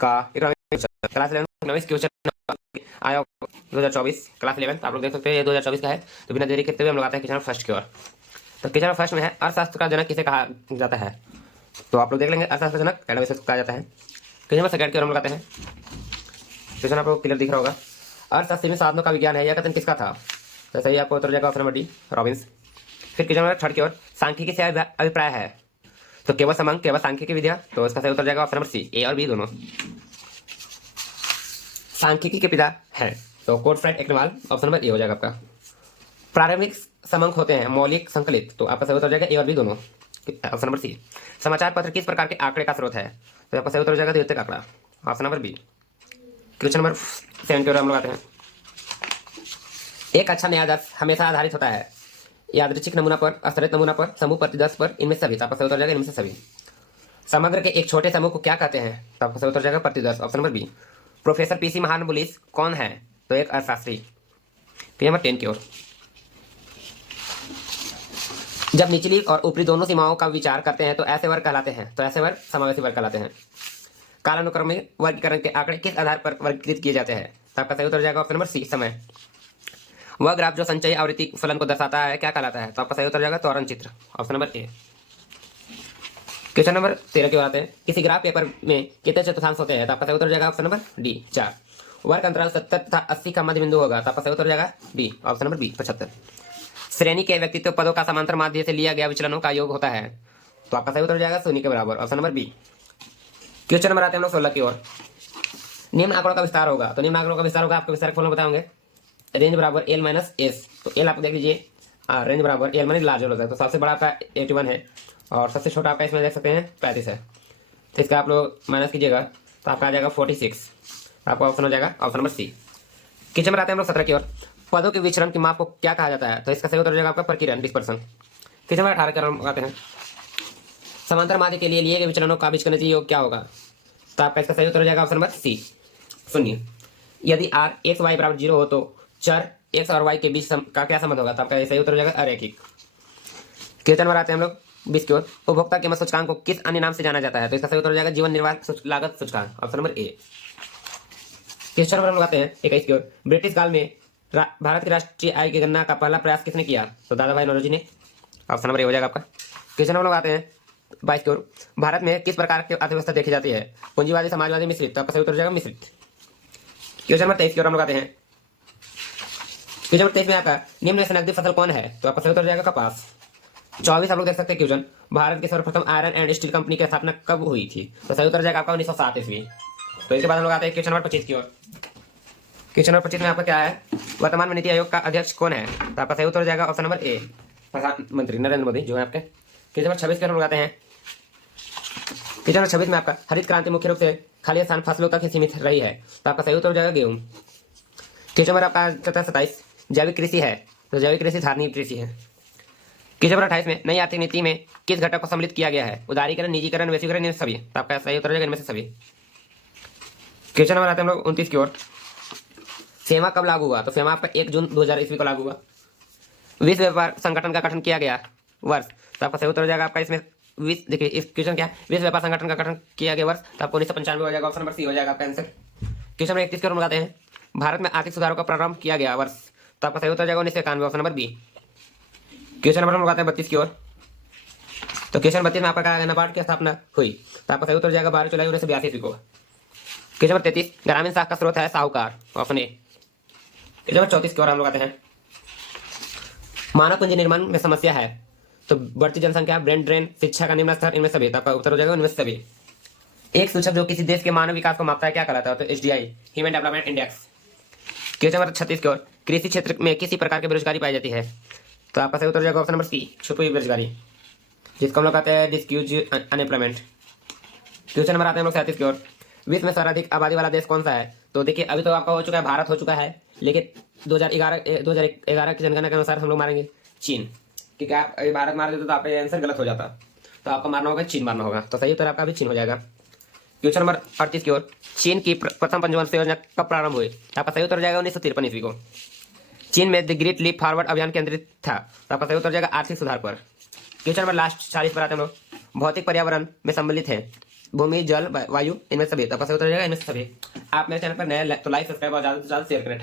का economics class 11 economics question आया 2024 class 11। आप लोग देख सकते हैं ये 2024 का है। तो बिना देरी करते हुए हम लोग आते हैं क्वेश्चन फर्स्ट की ओर। तो क्वेश्चन फर्स्ट में है अर्थशास्त्र का जनक किसे कहा जाता है। तो आप लोग देख लेंगे अर्थशास्त्र जनक एडम स्मिथ कहा जाता है। क्वेश्चन नंबर सेकंड की ओर हम लोग आते हैं। क्वेश्चन आपको क्लियर दिख रहा होगा। अर्थशास्त्र में साधनों का विज्ञान है, यह कथन किसका था। तो सही आपको उत्तर जाएगा ऑप्शन नंबर डी, रॉबिन्स। फिर क्वेश्चन नंबर थर्ड की ओर सांख्यिकी से अभिप्राय है। तो केवल समंग केवल सांख्यिकी विद्या। तो इसका सही उत्तर जाएगा ऑप्शन नंबर सी, ए और बी दोनों। सांख्यिकी के पिता है तो कोटफ्राइट एक्टवाल, ऑप्शन नंबर ए हो जाएगा आपका। प्रारंभिक समंक होते हैं मौलिक संकलित। तो आपका सही उत्तर जाएगा ए और बी दोनों, ऑप्शन नंबर सी। समाचार पत्र किस प्रकार के आंकड़े का स्रोत है। तो आपका सही उत्तर जाएगा द्वितीयक आंकड़ा, option number B. Question number 7 की ओर हम लोग आते हैं। एक अच्छा न्यायाधीश हमेशा आधारित होता है यादृच्छिक नमूना पर, आश्रित नमूना पर, समूह प्रतिदर्श पर, इनमें सभी। तो आपका सही उत्तर जाएगा इनमें से सभी। समग्र के एक छोटे समूह को क्या कहते हैं। तो आपका सही उत्तर जाएगा प्रतिदर्श, option number B. Professor PC Mahalanobis कौन है। तो एक अर्थशास्त्री। नंबर 10 की ओर जब निचली और ऊपरी दोनों सीमाओं का विचार करते हैं तो ऐसे वर्ग कहलाते हैं। तो ऐसे वर्ग समावेशी वर्ग कहलाते हैं। कालानुक्रमिक वर्गीकरण के आंकड़े किस आधार पर वर्गीकृत किए जाते हैं। तो आपका सही उत्तर जाएगा ऑप्शन नंबर सी, समय। वह ग्राफ जो संचयी आवृत्ति फलन को दर्शाता है क्या कहलाता है। तो आपका सही उत्तर जाएगा त्वरण चित्र, option number A. Question number 13 की बात है। किसी ग्राफ पेपर में कितने चतुर्थांश होते हैं। तो आपका सही उत्तर जाएगा ऑप्शन नंबर डी, 4। वर्ग अंतराल 70 तथा 80 का मध्य बिंदु होगा। तो आपका सही उत्तर जाएगा बी, ऑप्शन नंबर बी, 75। श्रेणी के व्यक्तित्व पदों का समांतर माध्य से लिया गया विचलनों का योग होता है। तो आपका सही उत्तर जाएगा शून्य के बराबर, option number B. Question number आते हैं हम लोग 16 की ओर। निम्न आंकड़ों का विस्तार होगा। तो निम्न आंकड़ों का विस्तार होगा, आपको विस्तार फॉर्मूला बताओगे। रेंज बराबर एल माइनस एस। तो एल आप देख लीजिए, रेंज बराबर एल माइनस लार्ज होता है। तो सबसे बड़ा आपका 81 है और सबसे छोटा आपका इसमें देख सकते हैं 35 है। तो इसका आप लोग माइनस कीजिएगा तो आपका आ जाएगा 46। आपका ऑप्शन हो जाएगा option number C. Question number आते हैं हम लोग 17 की ओर। पदों के विचरण की माप को क्या कहा जाता है। तो इसका सही उत्तर हो जाएगा आपका प्रकीर्णन, डिस्पर्सन। क्वेश्चन नंबर 18 की ओर आते हैं। समांतर माध्य के लिए गए विचलनों का बीजगणितीय योग क्या होगा। तो आपका इसका सही उत्तर हो जाएगा ऑप्शन नंबर सी, शून्य। यदि आर एक्स वाई बराबर 0 हो तो चर एक्स और वाई के बीच का क्या संबंध होगा। तो आपका सही उत्तर हो जाएगा अरैखिक। क्वेश्चन नंबर आते हैं हम लोग 20 की ओर। उपभोक्ता कीमत सूचकांक को किस अन्य नाम से जाना जाता है। तो इसका सही उत्तर हो जाएगा जीवन निर्वाह लागत सूचकांक, option number A. Question number हम लोग आते हैं 21 की ओर। ब्रिटिश काल में भारत की राष्ट्रीय आय की गणना का पहला प्रयास किसने किया। तो दादा भाई नौरोजी ने, ऑप्शन नंबर ए हो जाएगा आपका। क्वेश्चन नंबर लोग आते हैं 22 की ओर। भारत में किस प्रकार की अर्थव्यवस्था देखी जाती है। पूंजीवादी, समाजवादी, मिश्रित। तो आपका सही उत्तर हो जाएगा मिश्रित। क्वेश्चन नंबर 23 की ओर हम लोग आते हैं। क्वेश्चन नंबर 23 में आपका निम्न में से नकदी फसल कौन है। तो आपका सही उत्तर हो जाएगा कपास। 24 आप लोग देख सकते हैं क्वेश्चन। भारत की सर्वप्रथम आयरन एंड स्टील कंपनी की स्थापना कब हुई थी। तो सही उत्तर हो जाएगा आपका 1907 ईस्वी। तो इसके बाद हम लोग आते हैं क्वेश्चन नंबर 25 की ओर। क्वेश्चन नंबर 25 में आपका क्या है, वर्तमान में नीति आयोग का अध्यक्ष कौन है। तो आपका सही उत्तर हो जाएगा ऑप्शन नंबर ए, प्रधानमंत्री नरेंद्र मोदी जो है आपके। क्वेश्चन नंबर 26 के हम लोग आते हैं। क्वेश्चन नंबर 26 में आपका हरित क्रांति मुख्य रूप से खाली स्थान फसलों तक ही सीमित रही है। तो आपका सही उत्तर हो जाएगा गेहूं। क्वेश्चन नंबर आपका 27 जैविक कृषि है। तो जैविक कृषि धारणीय कृषि है। क्वेश्चन नंबर 28 में नई आर्थिक नीति में किस घटक को सम्मिलित किया गया है। उदारीकरण, निजीकरण, वैश्वीकरण, इनमें सभी। तो आपका सही उत्तर हो जाएगा इनमें से सभी। क्वेश्चन नंबर आते हैं हम लोग 29 की ओर। फेमा कब लागू हुआ। तो फेमा आपका 1 जून 2000 ईस्वी को लागू हुआ। विश्व व्यापार संगठन का गठन किया गया वर्ष। तो आपका सही उत्तर हो जाएगा आपका इसमें देखिए इस क्वेश्चन क्या है, विश्व व्यापार संगठन का गठन किया गया वर्ष। तो आपको 1995 हो जाएगा, ऑप्शन नंबर सी हो जाएगा आपका आंसर। क्वेश्चन नंबर 31 की ओर हम लगाते हैं। भारत में आर्थिक सुधारों का प्रारंभ किया गया वर्ष। तो आपका सही उत्तर हो जाएगा 1991, option number B. Question number हम लगाते हैं 32 की ओर। तो क्वेश्चन 32 में आपका क्या है, नाबार्ड की स्थापना हुई। तो आपका सही उत्तर हो जाएगा 12 जुलाई 1982 ईस्वी को। क्वेश्चन नंबर 33 ग्रामीण साख का स्रोत है साहूकार, ऑप्शन ए। क्वेश्चन नंबर 34 की ओर हम लोग आते हैं। मानव पूंजी निर्माण में समस्या है। तो बढ़ती जनसंख्या, ब्रेन ड्रेन, शिक्षा का निम्न स्तर, इनमें सभी। तो आपका उत्तर हो जाएगा इनमें सभी। एक सूचक जो किसी देश के मानव विकास को मापता है क्या कहलाता है। तो HDI, human development index. Question number 36 की ओर। कृषि क्षेत्र में किसी प्रकार की बेरोजगारी पाई जाती है। तो आपका सही उत्तर हो जाएगा ऑप्शन नंबर सी, छुपी हुई बेरोजगारी, जिसको हम लोग कहते हैं डिस्क्यूज अनएम्प्लॉयमेंट। क्वेश्चन नंबर आते हैं हम लोग 37 की ओर। विश्व में सर्वाधिक आबादी वाला देश कौन सा है। तो देखिए अभी तो आपका हो चुका है भारत हो चुका है, लेकिन 2011 की जनगणना के अनुसार हम लोग मारेंगे चीन, क्योंकि आप अभी भारत मार देते तो आपका आंसर गलत हो जाता। तो आपको मारना होगा चीन मारना होगा। तो सही उत्तर आपका भी चीन हो जाएगा। क्वेश्चन नंबर 38 की ओर। चीन की प्रथम पंचवंश योजना कब प्रारंभ हुई। आपका सही उत्तर हो जाएगा 1953 ईस्वी को। चीन में द ग्रेट लीप फॉरवर्ड अभियान केंद्रित था। तो आपका सही उत्तर हो जाएगा आर्थिक सुधार पर। क्वेश्चन नंबर लास्ट 40 पर आते हैं हम लोग। भौतिक पर्यावरण में सम्मिलित है। भूमि, जल, वायु, इनमें से सभी। तो आपका सही उत्तर हो जाएगा इनमें से सभी। आप मेरे चैनल पर नए तो लाइक, सब्सक्राइब और ज़्यादा से ज़्यादा शेयर करें।